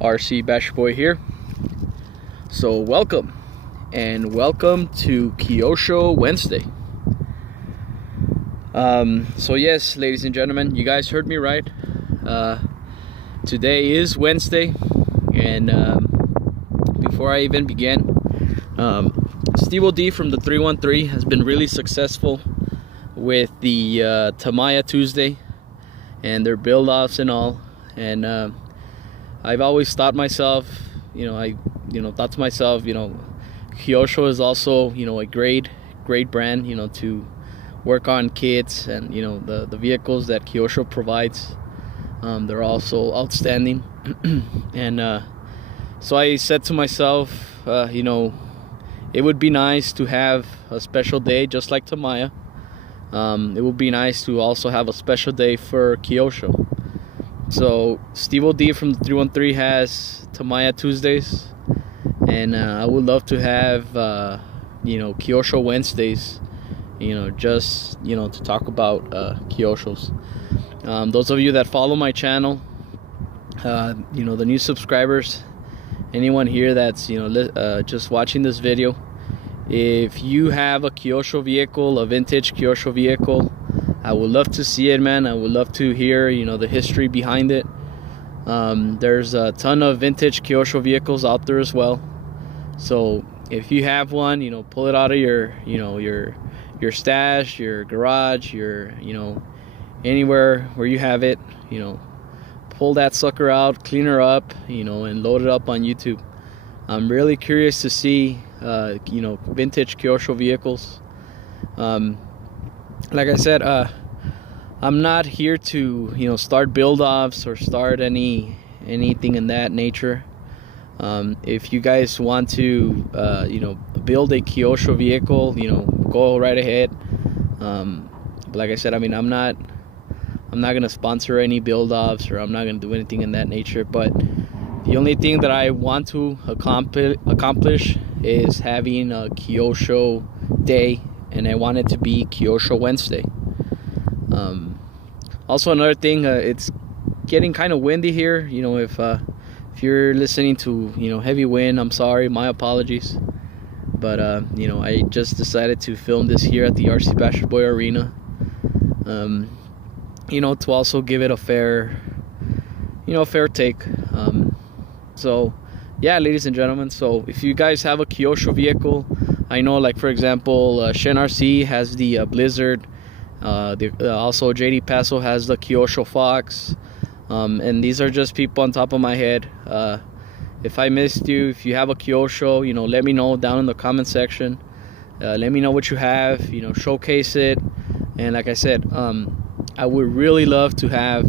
RC Bash Boy here. So welcome to Kyosho Wednesday. So yes, ladies and gentlemen, you guys heard me right. Today is Wednesday, and before I even begin, Steve D from the 313 has been really successful with the Tamaya Tuesday and their build-offs and all. And I've always thought myself, thought to myself, Kyosho is also, a great brand, to work on kits, and the vehicles that Kyosho provides, they're also outstanding. And so I said to myself, it would be nice to have a special day just like Tamaya. It would be nice to also have a special day for Kyosho. So Steve D from the 313 has Tamaya Tuesdays, and I would love to have Kyosho Wednesdays, just to talk about Kyoshos. Those of you that follow my channel, the new subscribers, anyone here that's just watching this video, if you have a Kyosho vehicle, a vintage Kyosho vehicle, I would love to see it, man. I would love to hear the history behind it. There's a ton of vintage Kyosho vehicles out there as well. So if you have one, pull it out of your stash, your garage, your anywhere where you have it, pull that sucker out, clean her up, and load it up on YouTube. I'm really curious to see vintage Kyosho vehicles. Like I said, I'm not here to start build-offs or start anything in that nature. If you guys want to build a Kyosho vehicle, go right ahead. But like I said, I'm not gonna sponsor any build-offs, or I'm not gonna do anything in that nature. But the only thing that I want to accomplish is having a Kyosho day, and I want it to be Kyosho Wednesday. Also, another thing, it's getting kind of windy here. If you're listening to heavy wind, I'm sorry, my apologies. But I just decided to film this here at the RC Bash Boy Arena. To also give it a fair take. So yeah, ladies and gentlemen, so if you guys have a Kyosho vehicle, I know, like for example, Shen RC has the Blizzard, also JD Paso has the Kyosho Fox, and these are just people on top of my head. If I missed you, if you have a Kyosho, let me know down in the comment section. Let me know what you have, showcase it. And like I said, I would really love to have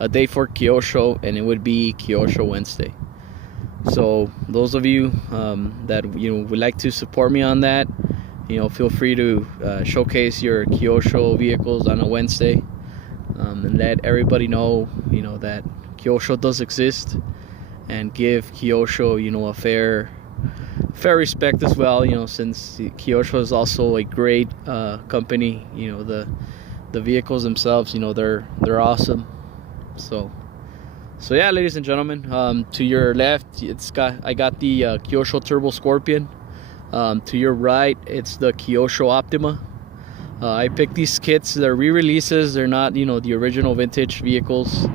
a day for Kyosho, and it would be Kyosho Wednesday. So those of you that would like to support me on that, feel free to showcase your Kyosho vehicles on a Wednesday, and let everybody know that Kyosho does exist, and give Kyosho a fair respect as well, since Kyosho is also a great company. The vehicles themselves, they're awesome. So yeah, ladies and gentlemen, to your left, I got the Kyosho Turbo Scorpion. To your right, it's the Kyosho Optima. I picked these kits. They're re-releases. They're not the original vintage vehicles.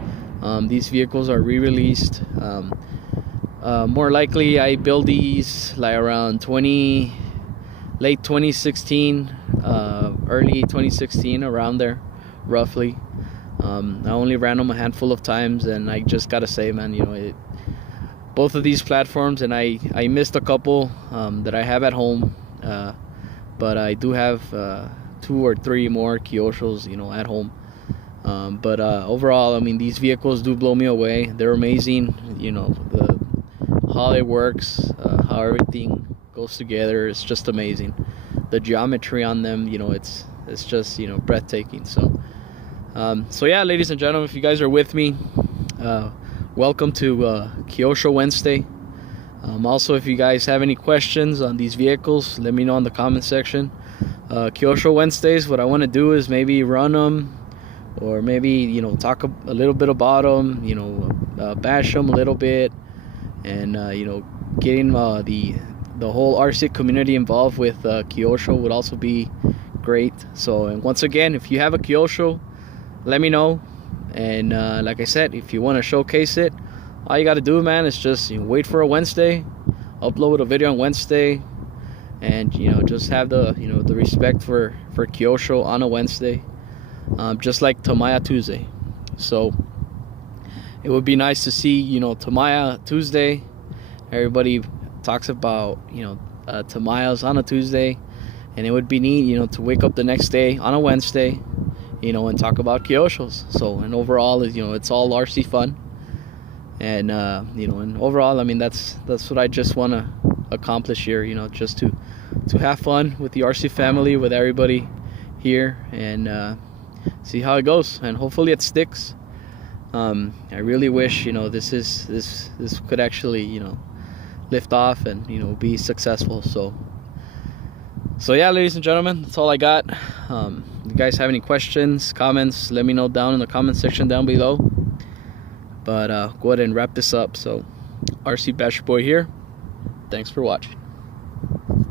These vehicles are re-released. More likely I build these like around late 2016, early 2016, around there roughly. I only ran them a handful of times, and I just gotta say, man, both of these platforms, and I missed a couple that I have at home, but I do have 2 or 3 more Kyoshos at home. But overall, these vehicles do blow me away. They're amazing. How it works, how everything goes together, it's just amazing. The geometry on them, it's just breathtaking. So yeah, ladies and gentlemen, if you guys are with me, welcome to Kyosho Wednesday. Also, if you guys have any questions on these vehicles, let me know in the comment section. Kyosho Wednesdays, what I want to do is maybe run them, or maybe talk a little bit about them, bash them a little bit, and getting the whole RC community involved with Kyosho would also be great. So, and once again, if you have a Kyosho, let me know. And like I said, if you want to showcase it, all you got to do, man, is just wait for a Wednesday, upload a video on Wednesday, and just have the the respect for Kyosho on a Wednesday, just like Tamaya Tuesday. So it would be nice to see Tamaya Tuesday. Everybody talks about Tamayas on a Tuesday, and it would be neat to wake up the next day on a Wednesday, and talk about Kyoshos. So, and overall, it's all RC fun, and and overall, I mean, that's what I just want to accomplish here. Just to have fun with the RC family, with everybody here, and see how it goes, and hopefully it sticks. I really wish this could actually lift off and be successful. So yeah, ladies and gentlemen, that's all I got. You guys have any questions, comments, let me know down in the comment section down below. But go ahead and wrap this up. So RC Basher Boy here, thanks for watching.